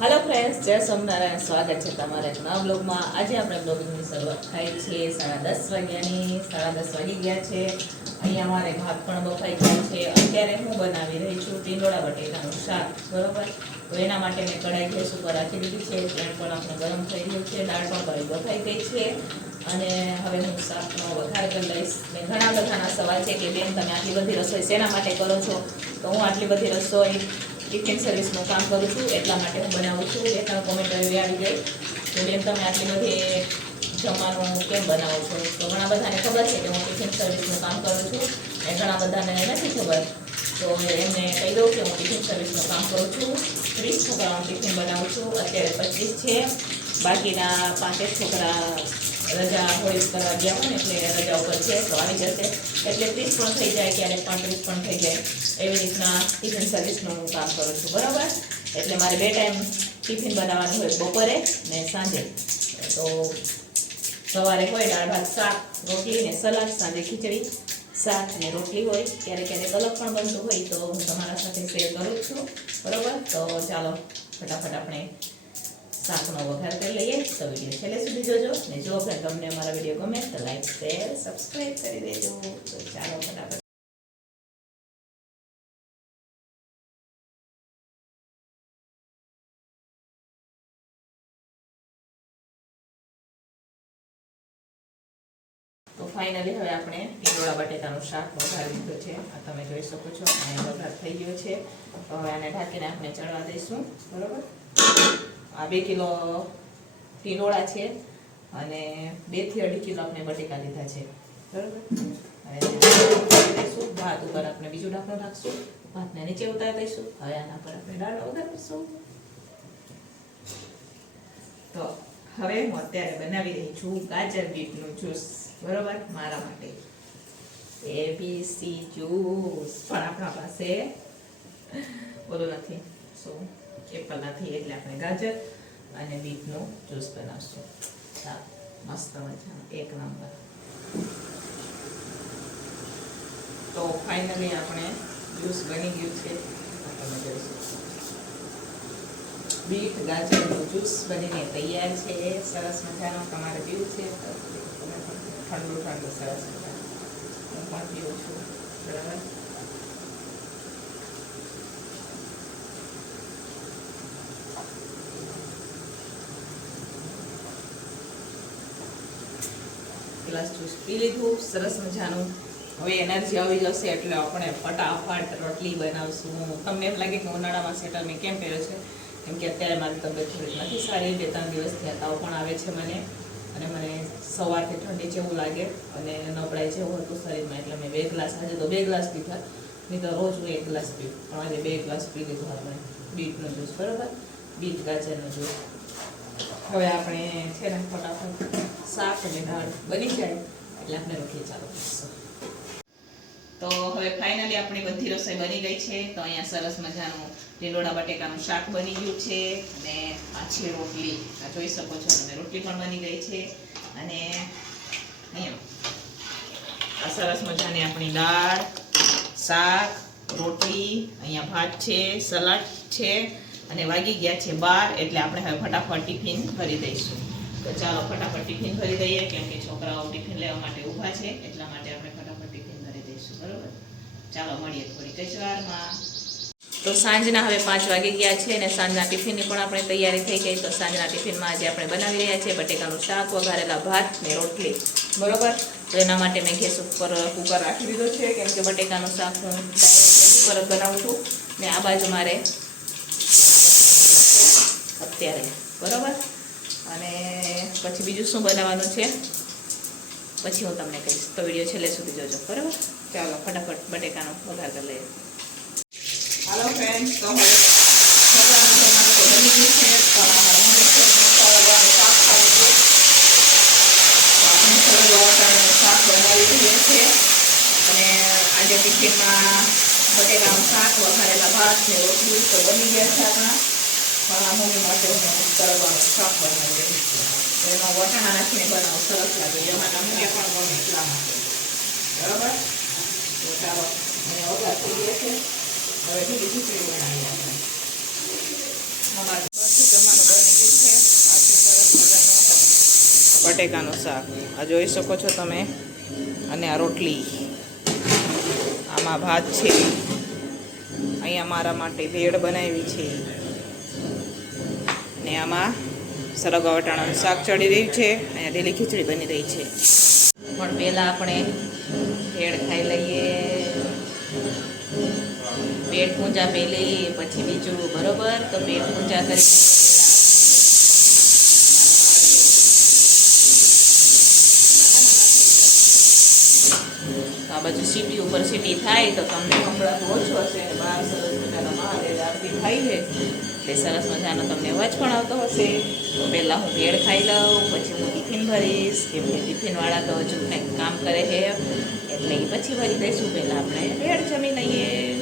હાલો friends જય સ્વામિનારાયણ. સ્વાગત છે તમારા નવા બ્લોગમાં આજે આપણે બ્લોગિંગની શરૂઆત થાય છે સાડા દસ વાગ્યાની. સાડા દસ વાગી ગયા છે. અહીંયા અમારે ભાત પણ બફાઈ ગયા છે. અત્યારે હું બનાવી રહી છું ટીંડોળા બટેટાનું શાક. બરોબર? તો એના માટે મેં કઢાઈ ગેસ ઉપર રાખી દીધી છે. ત્રણ પણ આપણે ગરમ થઈ ગયું છે. દાળ પણ બળી બફાઈ ગઈ છે. અને હવે હું શાકનો વધારે કરી લઈશ. ને ઘણા બધાના સવાલ છે કે બેન, તમે આટલી બધી રસોઈ શેના માટે કરો છો? તો હું આટલી બધી રસોઈ ટિફિન સર્વિસનું કામ કરું છું, એટલા માટે હું બનાવું છું. એ ત્રણ કોમેન્ટ એવી આવી ગઈ. કે બેન તમે આટલી બધી જમવાનું કેમ બનાવો છો? તો ઘણા બધાને ખબર છે કે હું ટિફિન સર્વિસનું કામ કરું છું અને ઘણા બધાને નથી ખબર. તો એમને કહી દઉં કે હું ટિફિન સર્વિસનું કામ કરું છું. ત્રીસ છોકરાઓનું ટિફિન બનાવું છું. અત્યારે પચીસ છે. બાકીના પાંચેક છોકરા રજા હોળી કરવા ગયા હોય ને એટલે રજા ઉપર છે, તો આવી જશે. એટલે ત્રીસ પણ થઈ જાય, ક્યારેક પાંત્રીસ પણ થઈ જાય. એવી રીતના ટિફિન સર્વિસનું હું કામ કરું છું, બરાબર? એટલે મારે બે ટાઈમ ટિફિન બનાવવાનું હોય બપોરે ને સાંજે. તો સવારે હોય દાળ, ભાત, શાક, રોટલી ને સલાડ, સાંજે ખીચડી, શાક ને રોટલી હોય. ક્યારેક ક્યારેક અલગ પણ બનતું હોય તો હું તમારા સાથે શેર કરું છું, બરાબર? તો ચાલો, ફટાફટ આપણે શાકનો વઘાર કરી લઈએ તો વીડિયો છેલ્લે સુધી જોજો. ને જો અગર તમને અમારા વીડિયો ગમે તો લાઈક શેર સબસ્ક્રાઈબ કરી દેજો. તો ચાલો ફટાફટ. ફાઇનલી હવે આપણે ટીંડોળા બટેટાનું શાક વઘારી દીધું છે. આ તમે જોઈ શકો છો અહીંયા વઘાર થઈ ગયો છે. તો હવે આને ઢાંકીને આપણે ચડવા દઈશું. બરોબર? આ બે કિલો ટીંડોળા છે અને બેથી અઢી કિલો આપણે બટેકા લીધા છે. બરોબર? હવે ભાત ઉપર આપણે બીજું ઢાંકણું રાખશું, ભાતને નીચે ઉતારી દઈશું, હવે આના પર આપણે દાળ ઉતારીશું તો હવે હું અત્યારે બનાવી રહી છું ગાજર બીટનું જ્યુસ, બરોબર? મારા માટે. ABC juice. પણ આપણા પાસે બોલો નથી. શું? એપલ નથી એટલે આપણે ગાજર અને બીટનું જ્યુસ બનાવશું. મસ્ત મજાનું, એક નંબર. તો ફાઇનલી આપણે જ્યુસ બની ગયું છે. તમે જોઈ બીટ, ગાજરનું જ્યુસ બનીને તૈયાર છે. સરસ મજાનો, તમારે પીવું છે ઠંડુ ઠંડુ, સરસ મજાનું. હું પણ પીવું છું. બરાબર? ગ્લાસ જ્યુસ પી લીધું. સરસ મજાનું. હવે એનર્જી આવી જશે એટલે આપણે ફટાફટ રોટલી બનાવશું. તમને એમ લાગે કે ઉનાળામાં સ્વેટર મેં કેમ પહેર્યો છે? કેમ કે અત્યારે મારી તબિયત થોડી નથી સારી. બે ત્રણ દિવસથી આ તાવ પણ આવે છે મને. અને મને સવારથી ઠંડી જેવું લાગે. અને નબળાઈ જેવું હતું શરીરમાં. એટલે મેં બે ગ્લાસ, આજે તો બે ગ્લાસ પીધા. નહીં તો રોજ હું એક ગ્લાસ પીવું પણ આજે બે ગ્લાસ પી લીધું આપણે. બીટનો જ્યુસ બરાબર? બીટ ગાજરનો જ્યુસ હવે આપણે છે ને ફટાફટ શાક અને દાળ બની જાય, એટલે આપણે રોટલી ચાલુ કરીશું. તો હવે ફાઇનલી આપણી બધી રસોઈ બની ગઈ છે. તો અહીંયા સરસ મજાનું લીલોડા બટેકાનું શાક બની ગયું છે. અને પાછી રોટલી. આ જોઈ શકો છો તમે, રોટલી પણ બની ગઈ છે. અને અહીંયા આ સરસ મજાની આપણી દાળ, શાક, રોટલી, અહીંયા ભાત છે, સલાડ છે, અને વાગી ગયા છે બાર, એટલે આપણે હવે ફટાફટ ટિફિન ભરી દઈશું. તો ચાલો ફટાફટ ટિફિન ભરી દઈએ, કેમ કે છોકરાઓ ટિફિન લેવા માટે ઊભા છે, એટલા માટે આપણે ફટાફટ ટિફિન ભરી દઈશું, બરોબર? ચાલો મળીએ થોડીક જ વારમાં. તો સાંજના હવે પાંચ વાગી ગયા છે અને સાંજના ટિફિનની પણ આપણે તૈયારી થઈ ગઈ. તો સાંજના ટિફિનમાં આજે આપણે બનાવી રહ્યા છીએ બટેકાનું શાક, વઘારેલા ભાત ને રોટલી. બરોબર? તો એના માટે મેં ગેસ ઉપર કુકર રાખી દીધો છે, કેમ કે બટેકાનું શાક હું જ બનાવું છું. ને આ બાજુ મારે અત્યારે. બરોબર? પછી બીજું શું બનાવવાનું છે? પછી હું તમને કહીશ. તો વીડિયો છેલ્લે સુધી જોજો. બરાબર? ચાલો, ફટાફટ બટેકાનો વઘાર કરી લઈએ. હાલો ફ્રેન્ડ્સ તો હવે છે. છે. શાક છે. બનાવી દઈએ છીએ અને આજે ટિફિનમાં બટેકાનું શાક, વઘારેલા ભાત ને રોટલી તો બની ગયા છે આપણા. પણ આ મમ્મી માટે હું સરગવાનું શાક બનાવી દઈશ એમાં વટાણા નાખીને બનાવો, સરસ લાગે. એમાં મને પણ ગમે એટલા માટે. બરાબર? વટાણો અને વગર થઈ ગયા છે હવે ઢીલી ખીચડી બનાવી આપણે. બની ગયું છે. આથી સરસ મજાનું બટેકાનું શાક. આ જોઈ શકો છો તમે. અને આ રોટલી. આમાં ભાત છે. અહીંયા મારા માટે ભેળ બનાવી છે. ને આમાં સરગવા વટાણાનું શાક ચડી રહ્યું છે અને લીલી ખીચડી બની રહી છે. પણ પહેલાં આપણે ભેળ ખાઈ લઈએ. પેટ પૂજા પહેલી, પછી બીજું, બરોબર? તો પેટ પૂજા કરી બાજુ સીટી ઉપર સીટી થાય તો તમને સંભળાતું ઓછું હશે બહાર સરસ મજાના મહાદેવ આરતી થાય છે. એટલે સરસ મજાનો તમને અવાજ પણ આવતો હશે. તો પહેલાં હું ભેળ ખાઈ લઉં, પછી હું ટિફિન ભરીશ કેમ કે ટિફિનવાળા તો હજુ કંઈક કામ કરે છે. એટલે એ પછી ભરી દઈશું. પહેલાં આપણે ભેળ જમી લઈએ.